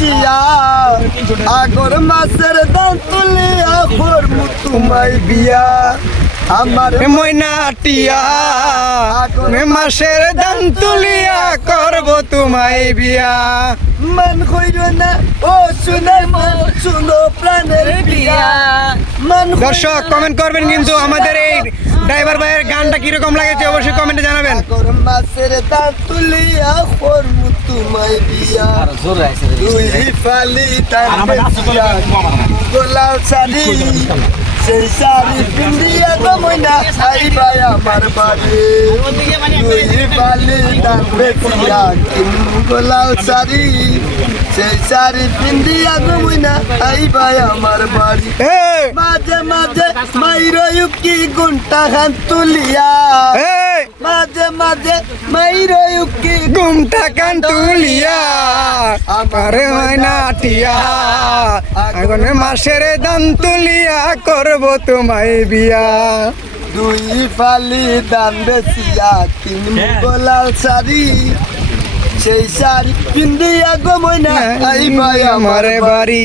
বেচিয়া আগর মাসের দাম তুলিয়া করমু তোমায় বিয়া আমার ময়না টিয়া মাসের দাম তুলিয়া করব তোমায় বিয়া। মন কইর না ও শুনে মন শুনো প্রাণের বিয়া মন দর্শক কমেন্ট করবেন কিন্তু আমাদের এই ড্রাইভার ভাইয়ের গানটা কিরকম লাগেছে অবশ্যই কমেন্টে জানাবেন। আগর মাসের দাম তুলিয়া করমু তোমায় বিয়া দুই ফালি তার বেচিয়া গোলাপ শাড়ি সেই শাড়ি পিন্দিয়া গমনা আইবাই আমার বাড়ি দুই ফালি তার বেচিয়া কিনবু গোলাপ শাড়ি সেই শাড়ি পিন্দিয়া গমনা আইবাই আমার বাড়ি মাঝে মাঝে মাইরয়ুকি গুন্টা খান তুলিয়া মাঝে মাঝে মাইরয়ুকি ঘুমটা কান তুলিয়া আমার ময়না টিয়া আগুন মাসের দাম তুলিয়া করব তোমায় বিয়া। দুই ফালি দাম বেচিয়া কিনবু গোলাপ শাড়ি সেই শাড়ি পিন্দিয়া গমনা আইবাই আমার বাড়ি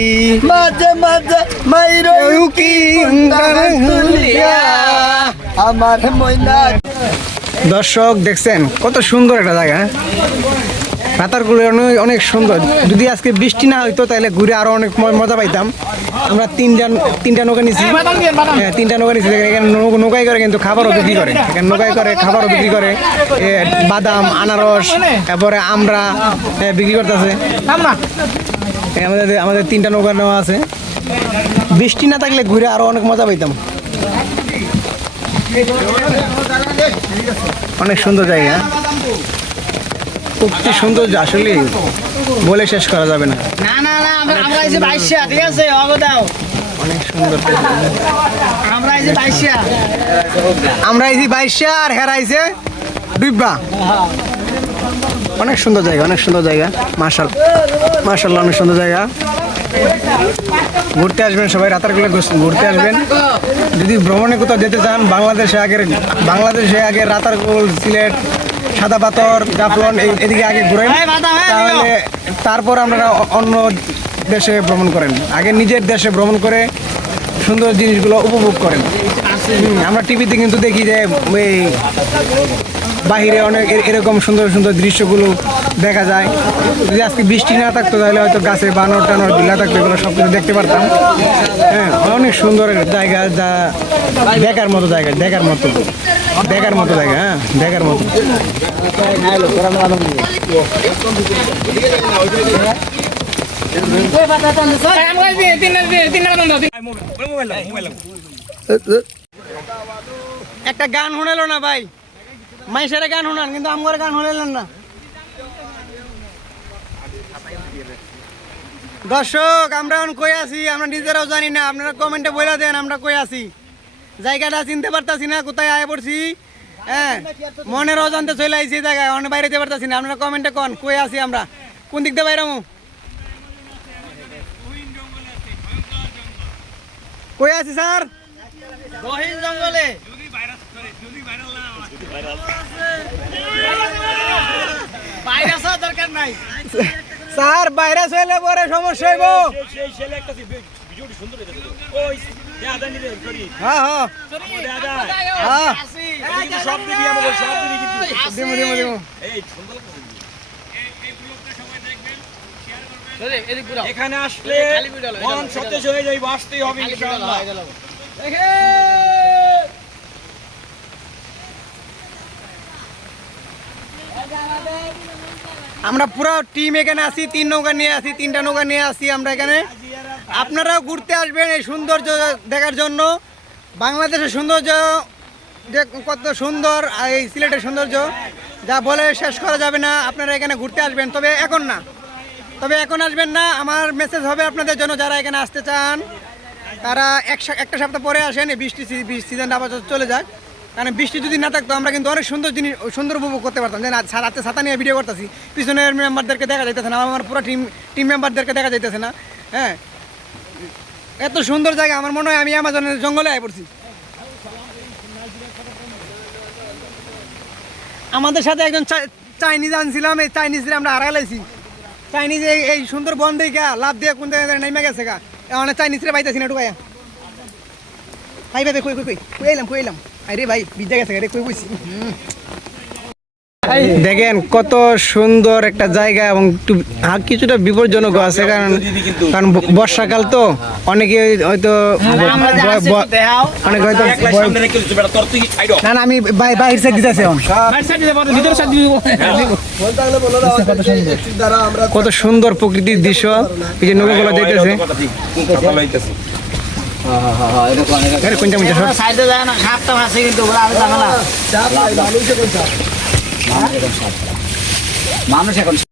মাঝে মাঝে মাইরয়ুকি গুন্টা খান তুলিয়া আমার ময়না। দর্শক দেখছেন কত সুন্দর একটা জায়গা, রাতারগুলো অনেক সুন্দর। যদি আজকে বৃষ্টি না হইতো তাহলে ঘুরে আরো অনেক মজা পাইতাম। আমরা তিনটা নৌকা নিছি, তিনটা নৌকা নিছি। এখানে নৌকায় করে কিন্তু খাবারও বিক্রি করে, এখানে নৌকায় করে খাবারও বিক্রি করে, বাদাম আনারস তারপরে আমরা বিক্রি করতেছে। আমাদের তিনটা নৌকা নেওয়া আছে। বৃষ্টি না থাকলে ঘুরে আরো অনেক মজা পাইতাম। অনেক সুন্দর জায়গা, খুব সুন্দর, আসলে বলে শেষ করা যাবে না। অনেক সুন্দর আমরা এই 22 আর হেরাইছে ডুববা। অনেক সুন্দর জায়গা, অনেক সুন্দর জায়গা। মাশাআল্লাহ অনেক সুন্দর জায়গা। ঘুরতে আসবেন সবাই, রাতারগুলো ঘুরতে আসবেন। যদি ভ্রমণে কোথাও যেতে চান বাংলাদেশে আগে রাতারগুল, সিলেট, সাদা পাথর, জাফলং এদিকে আগে ঘুরেন, তাহলে তারপর আপনারা অন্য দেশে ভ্রমণ করেন। আগে নিজের দেশে ভ্রমণ করে সুন্দর জিনিসগুলো উপভোগ করেন। আমরা টিভিতে কিন্তু দেখি যে এই বাহিরে অনেক এরকম সুন্দর সুন্দর দৃশ্যগুলো দেখা যায়। যদি আজকে বৃষ্টি না থাকতো তাহলে হয়তো গাছে বানর টানর ঝুলা থাকতো, এগুলো সব কিছু দেখতে পারতাম। হ্যাঁ, অনেক সুন্দর জায়গা, যা দেখার মতো জায়গা, দেখার মতো জায়গা। হ্যাঁ, দেখার মতো। একটা গান শুনাইলো না ভাই, মাইসের গান শুনান, কিন্তু আমার গান শুনাইলেন না। দর্শক আমরা এখন কই আছি আমরা নিজেরাও জানি না, আপনারা কমেন্টে বলে দেন আমরা কই আছি। জায়গাটা চিনতে পারতাছি না, কোথায় আয় পড়ছি। হ্যাঁ, মনের অজান্তে চলে আইছি জায়গায়, অনেক বাইরে যেতে পারতাছি না। আপনারা কমেন্টে কন কই আছি আমরা, কোন দিক দিয়ে বাইরামু, কই আছি স্যার? গহীন জঙ্গলে। দরকার নাই স্যার, বাইরে চলে পরে সমস্যা হইব। হ্যাঁ হ্যাঁ এখানে আসলে মন সতেজ হয়ে যাই, আসতেই হবে ইনশাআল্লাহ। আমরা পুরো টিম এখানে আছি, তিনটা নৌকা নিয়ে আসি আমরা এখানে। আপনারাও ঘুরতে আসবেন এই সৌন্দর্য দেখার জন্য। বাংলাদেশের সৌন্দর্য যে কত সুন্দর, এই সিলেটের সৌন্দর্য যা বলে শেষ করা যাবে না। আপনারা এখানে ঘুরতে আসবেন, তবে এখন আসবেন না। আমার মেসেজ হবে আপনাদের জন্য, যারা এখানে আসতে চান তারা একটা সপ্তাহ পরে আসেন। এই বৃষ্টি সিজনটা আবার চলে যাক, কারণ বৃষ্টি যদি না থাকতো আমরা কিন্তু অনেক সুন্দর উপভোগ করতে পারতাম। যে রাতে ছাতা নিয়ে ভিডিও করতেছি, পিছনের মেম্বারদেরকে দেখা যাইতেছে না, আমার পুরো টিম মেম্বারদেরকে দেখা যাইতেছে না। হ্যাঁ, এত সুন্দর জায়গা, আমার মনে হয় আমি আমাজনের জঙ্গলে আয় পড়ছি। আমাদের সাথে একজন চাইনিজ আনছিলাম, এই চাইনিজরা আমরা হারাইছি। চাইনিজ এই সুন্দর বন দেখে লাভ দিয়ে কোন জায়গায় নেমে গেছে গা অনেক চাইনিজরে পাইতেছি না ঢুকাইয়া ভাই ভাই কই কই কই কই এলাম আরে ভাই বিদ্যা গেছে রে কই বইছি দেখেন কত সুন্দর একটা জায়গা এবং একটু কিছুটা বিপজ্জনক আছে কারণ কারণ বর্ষাকাল তো অনেকে হয়তো অনেকে হয়তো সামনে রেখে দিচ্ছি বেটা তোর তুই আইডো না না আমি বাইরে সাইড দিতে আছি এখন ভিতরে সাথে দিব ফোন থাকলে বলো না একটু দ্বারা আমরা কত সুন্দর প্রকৃতির দৃশ্য এই যে নৌকাগুলো দেখতেছে কথা লইতেছি কোনটা কোনটা সব সাইডে যায় না খাপটা ভাসে কিন্তু ওরা আমি জানা না চাপ নাই মানুষে কোন চাপ মানুষ এখন